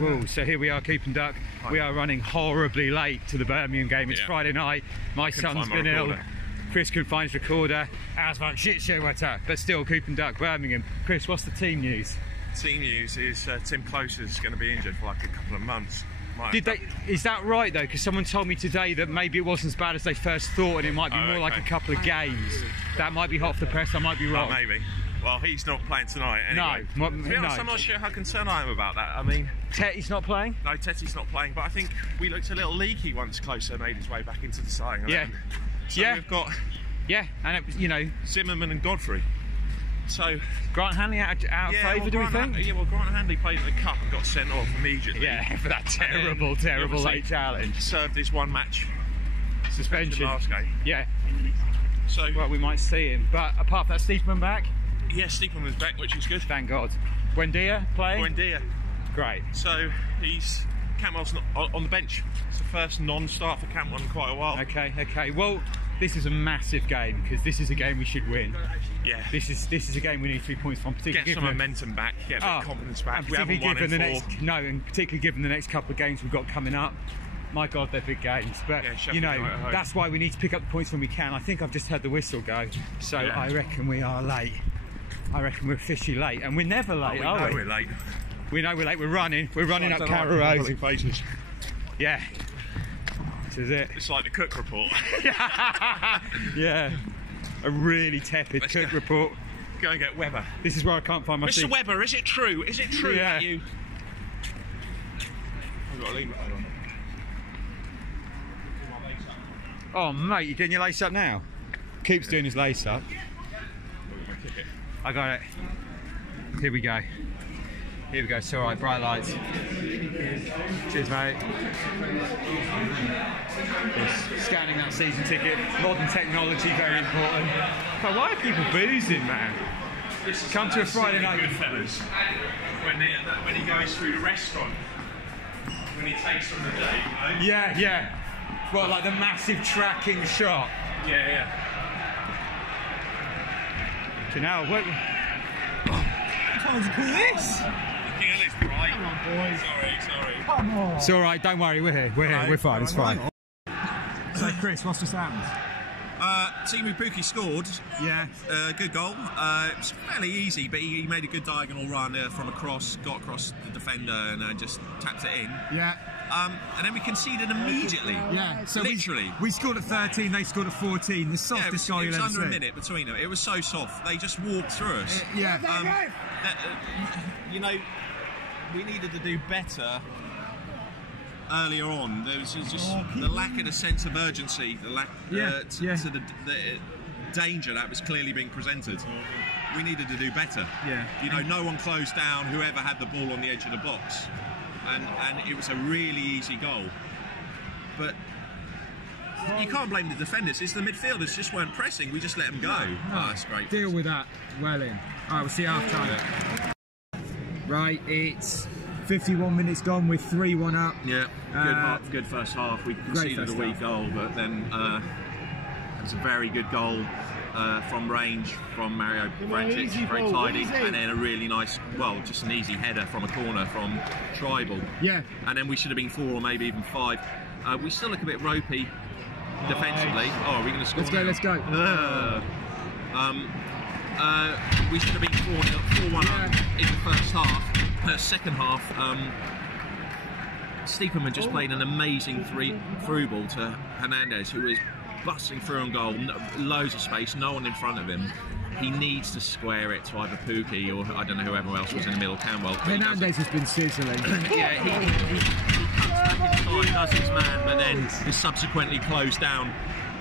Whoa, so here we are, Coop&Duck. We are running horribly late to the Birmingham game. It's Friday night. My son's been ill. Chris couldn't find his recorder. As van shit show attack. But still, Coop&Duck, Birmingham. Chris, what's the team news? Team news is Tim Closer's going to be injured for like a couple of months. Is that right though? Because someone told me today that maybe it wasn't as bad as they first thought, and it might be more like a couple of games. That might be hot off the press. I might be wrong. Maybe. Well, he's not playing tonight anyway. No, to be honest, I'm not sure how concerned I am about that. I mean, Tetty's not playing? No, Tetty's not playing, but I think we looked a little leaky once Closer made his way back into the starting 11. So we've got and it was, you know, Zimmerman and Godfrey. So Grant Hanley out of favour, do we think? Well, Grant Hanley played in the cup and got sent off immediately. Yeah, for that terrible late challenge. Served his one match suspension last game. Yeah. So well, we might see him. But apart from that, Steepman back? Yes, Steepman was back, which is good. Thank God. Buendia playing? Buendia. Great. So Cantwell's not on the bench. It's the first non-start for Cantwell in quite a while. Okay. Well, this is a massive game because this is a game we should win. Yeah. This is a game we need 3 points from. Get some momentum back, get a bit of confidence back. We haven't won in 4. And particularly given the next couple of games we've got coming up. My God, they're big games. But, you know, that's why we need to pick up the points when we can. I think I've just heard the whistle go. So I reckon we are late. I reckon we're officially late. And we're never late, are we? We're late. We know we're late. We're running up Carrow Road. Yeah. This is it. It's like the Cook report. Yeah. A really tepid Cook report. Go and get Webber. This is where I can't find my seat. Mr. Webber, is it true? Is it true that you... I've got to leave it on. Oh, mate, you doing your lace up now? Coop's doing his lace up. I got it. Here we go. It's all right, bright lights. Cheers, mate. Just scanning that season ticket. Modern technology, very important. But why are people boozing, man? Come to a Friday night. Good fellas. When he goes through the restaurant, when he takes from the day, you know? Yeah. Well, like the massive tracking shot. Yeah. So now, what? Can't call this. Right. Come on, boys. Sorry. Come on. It's all right. Don't worry. We're here. We're fine. It's fine. So, Chris, what's just happened? Timu Pukki scored. Yeah. Good goal. It was fairly easy, but he made a good diagonal run from across, got across the defender and just tapped it in. Yeah. And then we conceded immediately. Yeah. So literally. We scored at 13, they scored at 14. The softest goal you'll ever see. It was under a minute between them. It was so soft. They just walked through us. You know, we needed to do better earlier on. There was just the lack of a sense of urgency, the lack to the danger that was clearly being presented. We needed to do better. Yeah. You know, no one closed down whoever had the ball on the edge of the box, and it was a really easy goal. But you can't blame the defenders. It's the midfielders just weren't pressing. We just let them go. No. Oh, that's great. Deal with that. Well in. All right, we'll see you half time. Yeah. Right, it's 51 minutes gone. We're 3-1 up. Yeah, good first half. We conceded a weak goal, but then it was a very good goal from range from Mario Vrancic, very tidy, and then a really nice, well, just an easy header from a corner from Tribal. Yeah. And then we should have been 4 or maybe even 5. We still look a bit ropey defensively. Oh, are we going to score? Let's go. We should have been 4-1 up in the first half. Second half, Steepman just played an amazing through ball to Hernandez, who was busting through on goal, loads of space, no one in front of him. He needs to square it to either Pukki or I don't know whoever else was in the middle, Cantwell. Hernandez has been sizzling. Yeah, he comes back inside, does his man, but then is subsequently closed down.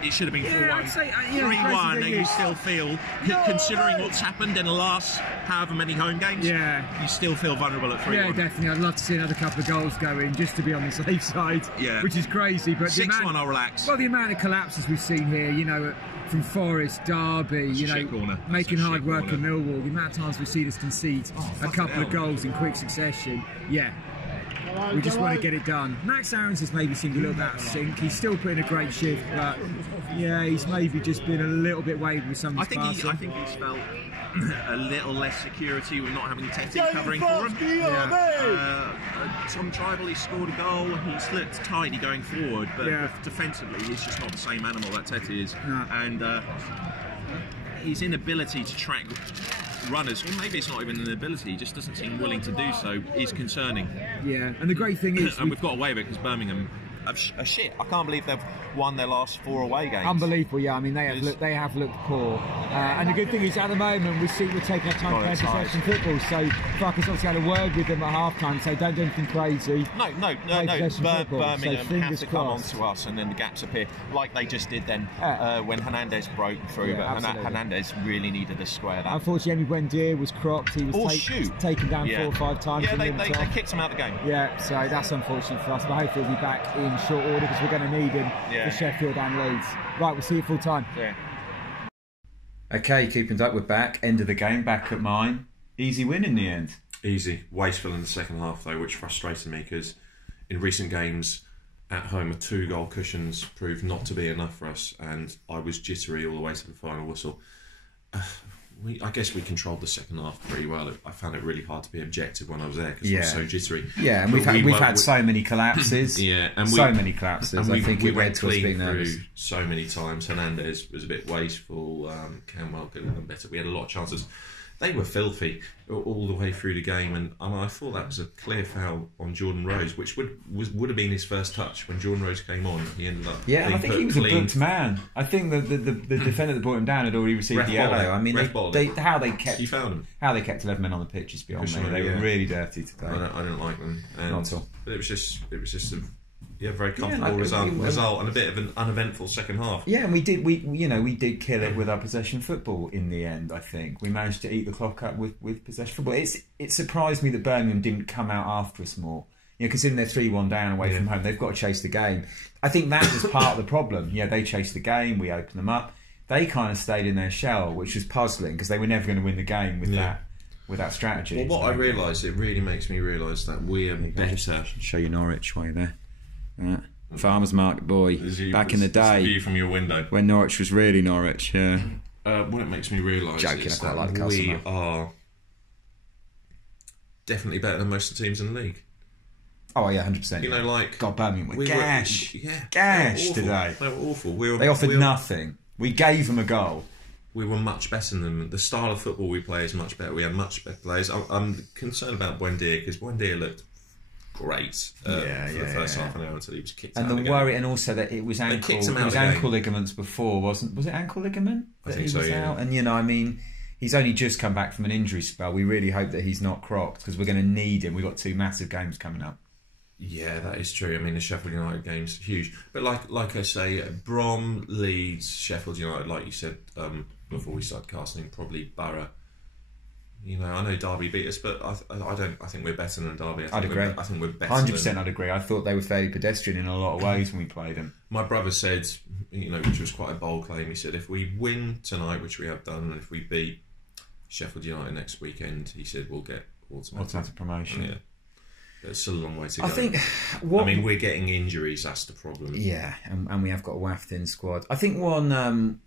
It should have been 4-1. 3-1, and you still feel, considering what's happened in the last however many home games, you still feel vulnerable at 3-1. Yeah, definitely. I'd love to see another couple of goals go in just to be on the safe side, which is crazy. But 6-1, I'll relax. Well, the amount of collapses we've seen here, you know, from Forest, Derby, you know, making hard work of Millwall, the amount of times we've seen us concede a couple of goals in quick succession, we just want to get it done. Max Aarons has maybe seemed a little bit out of sync. He's still putting a great shift, but he's maybe just been a little bit wayward with some of his passing. I think he's felt a little less security with not having Tetty covering for him. Tom Tribal, he scored a goal, he's looked tidy going forward, but defensively he's just not the same animal that Teti is. No. And his inability to track runners, or maybe it's not even an ability, he just doesn't seem willing to do so, is concerning. Yeah, and the great thing is... and we've got away with it because Birmingham are shit. I can't believe they've won their last 4 away games. Unbelievable, yeah. I mean, they have looked poor. And the good thing is, at the moment, we're taking our time playing possession football. So, Fuck has obviously had a word with them at half-time, so don't do anything crazy. No. Birmingham have to come on to us, and then the gaps appear, like they just did then when Hernandez broke through. But Hernandez really needed to square that. Unfortunately, Buendia was cropped. He was taken down 4 or 5 times. Yeah, they kicked him out of the game. Yeah, so that's unfortunate for us. But hopefully he'll be back in short order because we're going to need him for Sheffield and Leeds. Right, we'll see you full time. Yeah. Okay, Coop&Duck, we're back. End of the game, back at mine. Easy win in the end. Easy. Wasteful in the second half though, which frustrated me because in recent games at home, 2-goal cushions proved not to be enough for us, and I was jittery all the way to the final whistle. I guess we controlled the second half pretty well. I found it really hard to be objective when I was there because I was so jittery. Yeah, and we've had so many collapses. Many collapses. I think we went clean through so many times. Hernandez was a bit wasteful. Canwell could have done better. We had a lot of chances. They were filthy all the way through the game, and I thought that was a clear foul on Jordan Rose, which would have been his first touch when Jordan Rose came on. He ended up and I think he was a booked man. I think the defender that brought him down had already received the yellow. I mean, how they kept 11 men on the pitch is beyond me. They were really dirty today. I didn't like them. Not at all. But it was just a very comfortable result and a bit of an uneventful second half. Yeah, and we did kill it with our possession football in the end. I think we managed to eat the clock up with possession football. It surprised me that Birmingham didn't come out after us more. Considering they're 3-1 down away from home, they've got to chase the game. I think that was part of the problem. They chased the game, we opened them up. They kind of stayed in their shell, which was puzzling because they were never going to win the game with that strategy. Well, what I realised, it really makes me realise that we are better. Show you Norwich while you're there. Farmers Market boy, back in the day, view from your window when Norwich was really Norwich. Yeah. What it makes me realise is that we are definitely better than most of the teams in the league. Oh yeah, 100%. God, Birmingham were gash today. They were awful. They offered nothing. We gave them a goal. We were much better than them. The style of football we play is much better. We had much better players. I'm concerned about Buendia because Buendia looked great for the first half an hour until he was kicked out. And the worry, and also that it was ankle ligaments before, wasn't? Was it ankle ligament that he was out? And he's only just come back from an injury spell. We really hope that he's not crocked because we're going to need him. We've got 2 massive games coming up. Yeah, that is true. I mean, the Sheffield United game's huge, but like I say, Brom, Leeds, Sheffield United, like you said before we started casting, probably Borough. I know Derby beat us, but I think we're better than Derby. I'd agree. I think we're better. 100%, I'd agree. I thought they were fairly pedestrian in a lot of ways when we played them. My brother said, which was quite a bold claim. He said, if we win tonight, which we have done, and if we beat Sheffield United next weekend, he said we'll get automatic promotion. Yeah, but it's still a long way to go. I think. We're getting injuries. That's the problem. Yeah, and we have got a waft-in squad. I think one.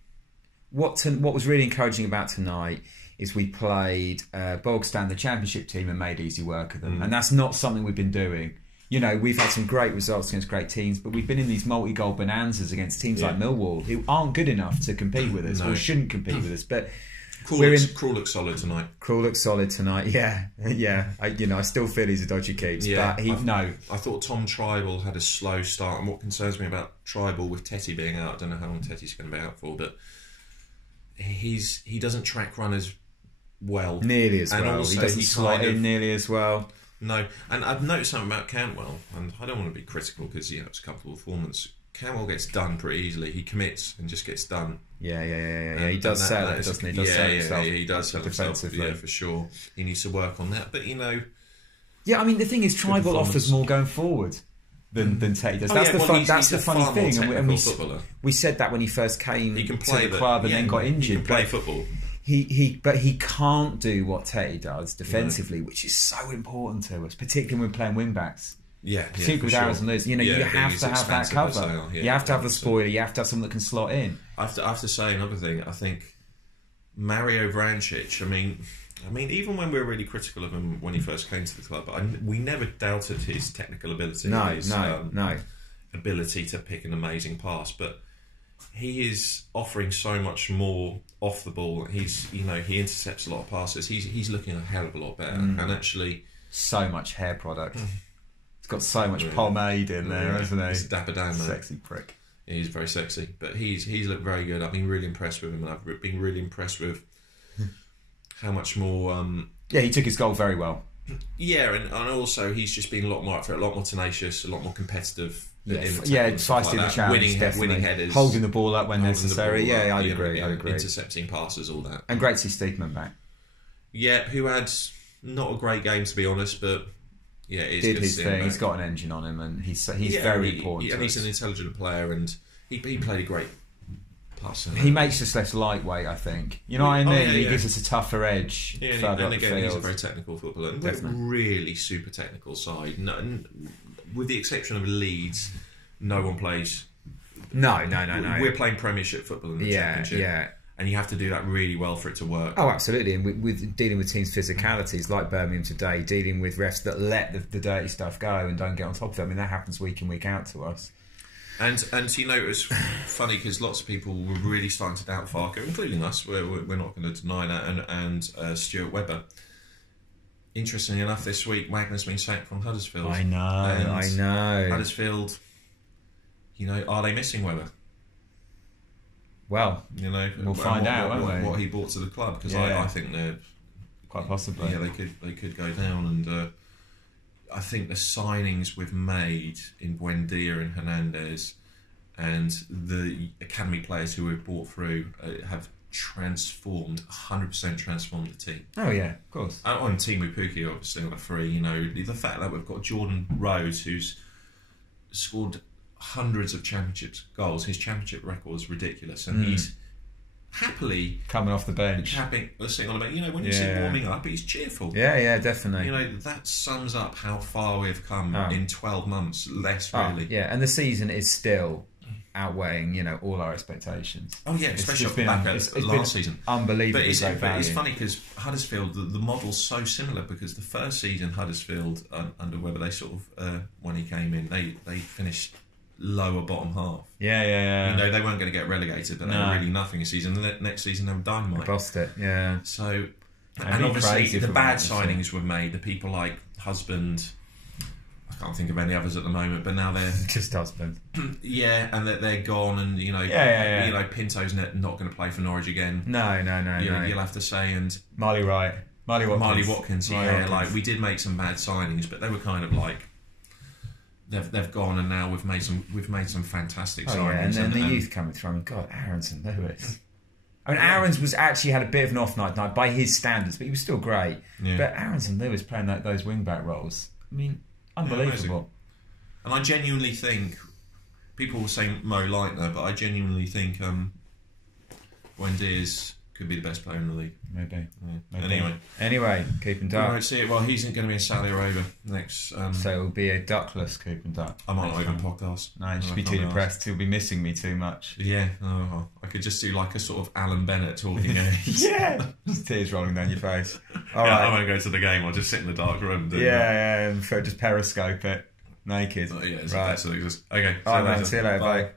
What was really encouraging about tonight is we played bog standard Championship team and made easy work of them, and that's not something we've been doing. We've had some great results against great teams, but we've been in these multi-goal bonanzas against teams like Millwall who aren't good enough to compete with us or shouldn't compete with us. But Krul looks solid tonight. Krul looks solid tonight. Yeah. I still feel he's a dodgy keeps. Yeah, but I thought Tom Tribal had a slow start, and what concerns me about Tribal with Teti being out, I don't know how long Teti's going to be out for, but he doesn't track runners nearly as well. He doesn't slot in nearly as well. No, and I've noticed something about Cantwell, and I don't want to be critical because it's a couple of performance. Cantwell gets done pretty easily. He commits and just gets done. Yeah. He does sell it, doesn't he? He does sell himself. He does sell himself. Yeah, for sure. He needs to work on that. But yeah. The thing is, Tribal offers more going forwed than Teti does. That's the funny thing. And we said that when he first came to the club and then got injured. He can play football. But he can't do what Teti does defensively, which is so important to us, particularly when we're playing wing backs. Yeah, particularly with Arrows and Liz. You have to have that cover. You have to have the spoiler. You have to have someone that can slot in. I have to say another thing. I think Mario Vrancic, I mean, even when we were really critical of him when he first came to the club, we never doubted his technical ability, his ability to pick an amazing pass. But he is offering so much more off the ball. He intercepts a lot of passes. He's looking a hell of a lot better, and actually, so much hair product. He's got so much pomade in there, hasn't he? He's a dapper down, man. Sexy prick. Yeah, he's very sexy, but he's looked very good. I've been really impressed with him, and I've been really impressed with how much more. He took his goal very well. Yeah, and also he's just been a lot more up for it, a lot more tenacious, a lot more competitive. Feisty in the challenge, winning headers, holding the ball up when necessary. I'd agree. Intercepting passes, all that. And great to see Steedman back. Yeah, who had not a great game, to be honest, but yeah, it's did good his to see him thing. back. He's got an engine on him, and he's very important. And he's an intelligent player, and he played a great pass. He makes us less lightweight, I think. You know what I mean? He gives us a tougher edge. Yeah, further and up the again, he's a field. very technical footballer. And we're really super technical side. No, with the exception of Leeds, no one plays. No. We're playing Premiership football in the Championship. Yeah. And you have to do that really well for it to work. Oh, absolutely. And with dealing with teams' physicalities, like Birmingham today, dealing with refs that let the dirty stuff go and don't get on top of it. I mean, that happens week in, week out to us. And it was funny because lots of people were really starting to doubt Farke, including us. We're not going to deny that. And Stuart Webber. Interestingly enough, this week Wagner's been sacked from Huddersfield. I know. Huddersfield, are they missing Webber? Well, we'll find out, won't we? What he brought to the club, because I think they're quite possibly. Yeah, they could go down, and I think the signings we've made in Buendia and Hernandez, and the academy players who we've brought through have 100% transformed the team. Oh yeah, of course. On Timu Pukki, obviously on a free. The fact that we've got Jordan Rhodes, who's scored hundreds of championship goals. His championship record is ridiculous, and he's happily coming off the bench, sitting on the bench. When you see him warming up, he's cheerful. Yeah, definitely. That sums up how far we've come in 12 months. Less really. Yeah, and the season is still outweighing all our expectations. Oh yeah, especially off the back of last season. Unbelievably but it's funny because Huddersfield, the model's so similar, because the first season Huddersfield under Webber, they sort of when he came in, they finished lower bottom half. Yeah. They weren't going to get relegated, but they were really nothing this season. The next season they were dynamite. They bossed it, yeah. So, and obviously the bad signings were made. The people like Husband, I can't think of any others at the moment, but now they're just Husband. Yeah, and they're gone, and Pinto's not going to play for Norwich again. No. You'll have to say, and Marley Watkins. We did make some bad signings, but they were kind of like. They've gone, and now we've made some fantastic signings. Yeah, and then the youth coming through. God, Aronson Lewis. Aarons was actually had a bit of an off night by his standards, but he was still great. Yeah. But Aronson Lewis playing those wing back roles, unbelievable. And I genuinely think people will say Mo Leitner, but I genuinely think Buendia could be the best player in the league. Maybe. Anyway, Coop&Duck. We won't see it. Well, he's going to be in Saudi Arabia next. So it'll be a duckless Coop&Duck. I might not even podcast. No, you should be too depressed. He'll be missing me too much. Yeah. I could just do like a sort of Alan Bennett talking. Yeah. Just tears rolling down your face. All right. I won't go to the game. I'll just sit in the dark room. And just periscope it naked. It's right. Okay. All right, man. See you later. Bye.